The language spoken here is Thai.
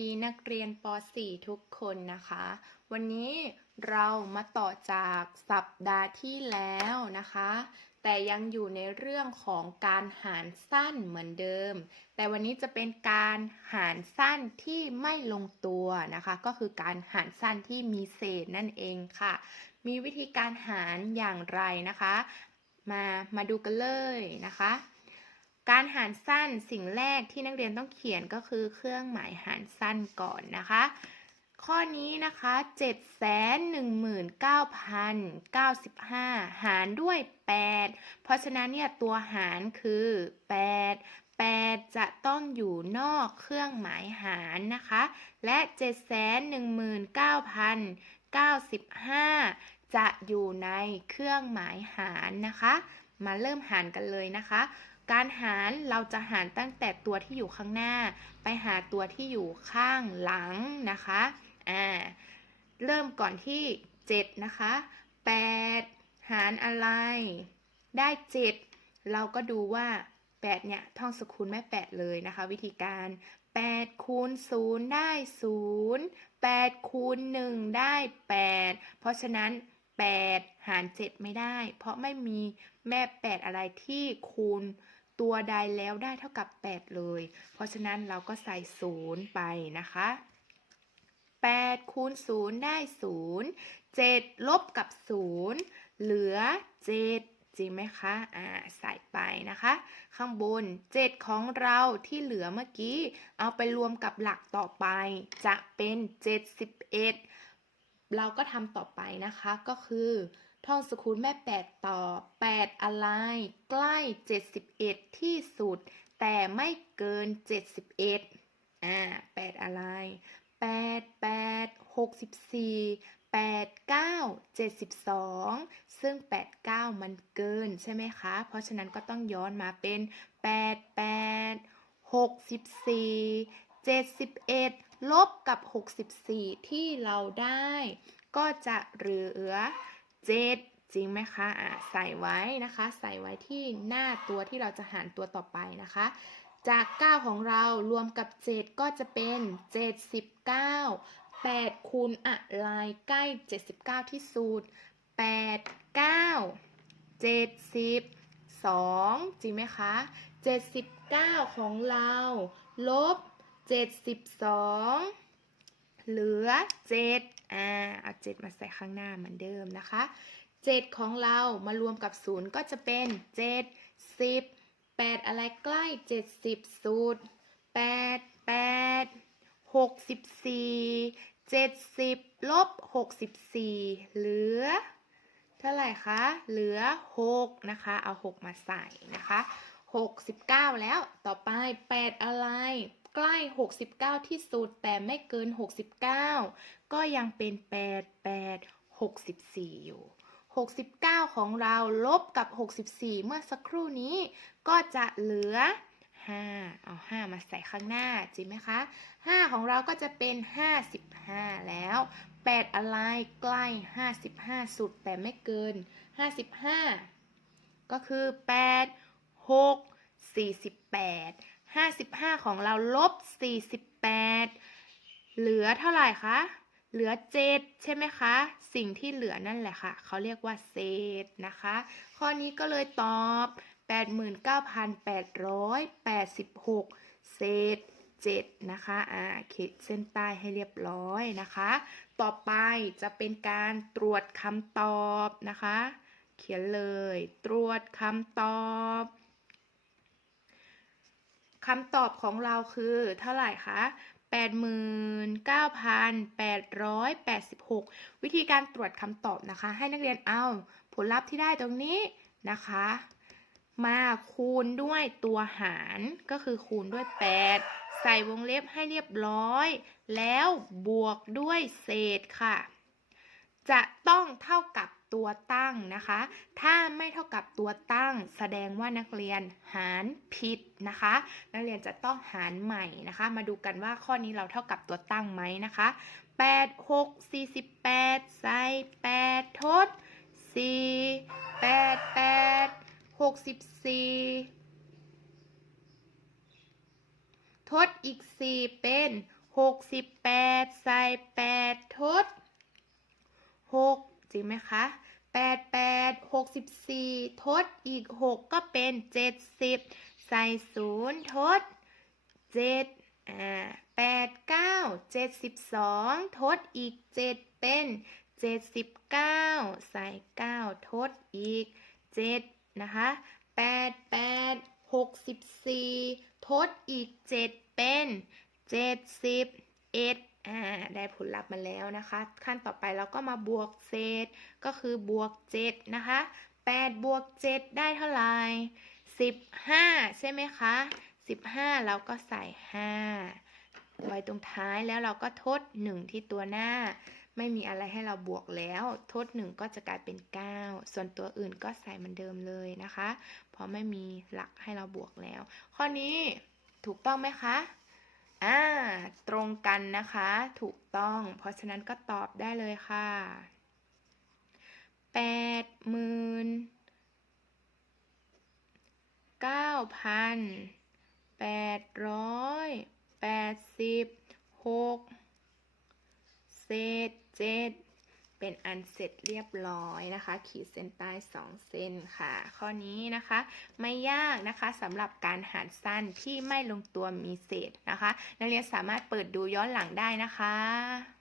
ดีนักเรียนป .4 ทุกคนนะคะ วันนี้เรามาต่อจากสัปดาห์ที่แล้วนะคะ แต่ยังอยู่ในเรื่องของการหารสั้นเหมือนเดิม แต่วันนี้จะเป็นการหารสั้นที่ไม่ลงตัวนะคะ ก็คือการหารสั้นที่มีเศษนั่นเองค่ะ มีวิธีการหารอย่างไรนะคะ มามาดูกันเลยนะคะ การหารสั้นสิ่งแรกที่นักเรียนต้องเขียนก็คือเครื่องหมายหารสั้นก่อนนะคะ ข้อนี้นะคะ 719,095 หารด้วย 8 เพราะฉะนั้นเนี่ยตัวหารคือ 8 8 จะต้องอยู่นอกเครื่องหมายหารนะคะ และ 719,095 จะอยู่ในเครื่องหมายหารนะคะ มาเริ่มหารกันเลยนะคะ การหารเราจะหารตั้งแต่ตัวที่อยู่ข้างหน้า ไปหาตัวที่อยู่ข้างหลังนะคะอ่าเริ่มก่อนที่ 7 นะคะ 8 หารอะไร ได้ 7 เราก็ดูว่า 8 เนี่ย ท่องสกุลแม่ 8 เลยนะคะ วิธีการ 8 คูณ 0 ได้ 0 8 คูณ 1 ได้ 8 เพราะฉะนั้น 8 หาร 7 ไม่ได้ เพราะไม่มีแม่ 8 อะไรที่คูณตัวใดแล้วได้เท่ากับ 8 เลย เพราะฉะนั้นเราก็ใส่ 0 ไปนะคะ 8 คูณ 0 ได้ 0 7 ลบกับ 0 เหลือ 7จริงไหมคะ อ่า ใส่ไปนะคะ ข้างบน 7 ของเราที่เหลือเมื่อกี้ เอาไปรวมกับหลักต่อไป จะเป็น 71 เราก็ทำต่อไปนะคะก็คือท่องสกุลแม่ 8 ต่อ 8 อะไร ใกล้ 71 ที่สุด แต่ไม่เกิน 71 อ่า 8 อะไร 8 8 64 8 9 72 ซึ่ง 8 9 มันเกินใช่ไหมคะ เพราะฉะนั้นก็ต้องย้อนมาเป็น 8 8 64 71 ลบกับ 64 ที่เราได้ ก็จะเหลือ 7 จริงไหมคะอ่าใส่ไว้นะคะ ใส่ไว้ที่หน้าตัวที่เราจะหารตัวต่อไปนะคะ จาก 9 ของเรารวมกับ 7 ก็จะเป็น 79 8คูณอะไรใกล้ 79 ที่สุด8 9 72 จริงไหมคะ 79 ของเรา ลบ 72เหลือ7อ่าเอา7มาใส่ข้างหน้าเหมือนเดิมนะคะ7ของเรามารวมกับ0ก็จะเป็น70 8อะไรใกล้70สุด8 8 64 70ลบ64เหลือเท่าไหร่คะ เหลือ6นะคะ เอา6มาใส่นะคะ69แล้วต่อไป8อะไร ใกล้ 69 ที่สุด แต่ไม่เกิน 69 ก็ยังเป็น 8 8 64 อยู่ 69 ของเราลบกับ 64 เมื่อสักครู่นี้ก็จะเหลือ 5 เอา 5 มาใส่ข้างหน้าจริงไหมคะ 5 ของเราก็จะเป็น 55 แล้ว 8 อะไรใกล้ 55 สุดแต่ไม่เกิน 55 ก็คือ 8 6 48 55 ของเราลบ 48 เหลือเท่าไหร่คะ เหลือ 7 ใช่ไหมคะ สิ่งที่เหลือนั่นแหละค่ะ เขาเรียกว่าเศษนะคะ ข้อนี้ก็เลยตอบ 89,886 เศษ 7 นะคะอ่าขีดเส้นใต้ให้เรียบร้อยนะคะ ต่อไปจะเป็นการตรวจคำตอบนะคะ เขียนเลย ตรวจคำตอบ คำตอบของเราคือเท่าไหร่คะ89,886 วิธีการตรวจคำตอบนะคะ ให้นักเรียนเอาผลลัพธ์ที่ได้ตรงนี้นะคะ มาคูณด้วยตัวหารก็คือคูณด้วย 8 ใส่วงเล็บให้เรียบร้อย แล้วบวกด้วยเศษค่ะ จะต้องเท่ากับ ตัวตั้งนะคะ ถ้าไม่เท่ากับตัวตั้ง แสดงว่านักเรียนหารผิดนะคะ นักเรียนจะต้องหารใหม่นะคะ มาดูกันว่าข้อนี้เราเท่ากับตัวตั้งไหมนะคะ 8 6 48 ใส่ 8 ทด 4 8 8 64 ทดอีก 4 เป็นหกสิบแปดใส่แปดทดหกจริงไหมคะ แปดแปดหกสิบสี่ทดอีกหกก็เป็นเจ็ดสิบใส่ศูนย์ทดเจ็ดอ่าแปดเก้าเจ็ดสิบสองทดอีกเจ็ดเป็นเจ็ดสิบเก้าใส่เก้าทดอีกเจ็ดนะคะแปดแปดหกสิบสี่ทดอีกเจ็ดเป็นเจ็ดสิบเอ็ด อ่าได้ผลลัพธ์มาแล้วนะคะ ขั้นต่อไปเราก็มาบวกเศษ ก็คือบวกเจ็ดนะคะแปดบวกเจ็ดได้เท่าไหร่สิบห้าใช่ไหมคะสิบห้าเราก็ใส่ห้าไว้ตรงท้ายแล้วเราก็ทดหนึ่งที่ตัวหน้า ไม่มีอะไรให้เราบวกแล้ว ทดหนึ่งก็จะกลายเป็น 9 ส่วนตัวอื่นก็ใส่เหมือนเดิมเลยนะคะ เพราะไม่มีหลักให้เราบวกแล้ว ข้อนี้ถูกต้องไหมคะ อ่า ตรงกันนะคะ ถูกต้อง เพราะฉะนั้นก็ตอบได้เลยค่ะแปดหมื่นเก้าพันแปดร้อยแปดสิบหกเศษเจ็ด เป็นอันเสร็จเรียบร้อยนะคะ ขีดเส้นใต้สองเส้นค่ะ ข้อนี้นะคะ ไม่ยากนะคะสำหรับการหารสั้นที่ไม่ลงตัวมีเศษนะคะ นักเรียนสามารถเปิดดูย้อนหลังได้นะคะ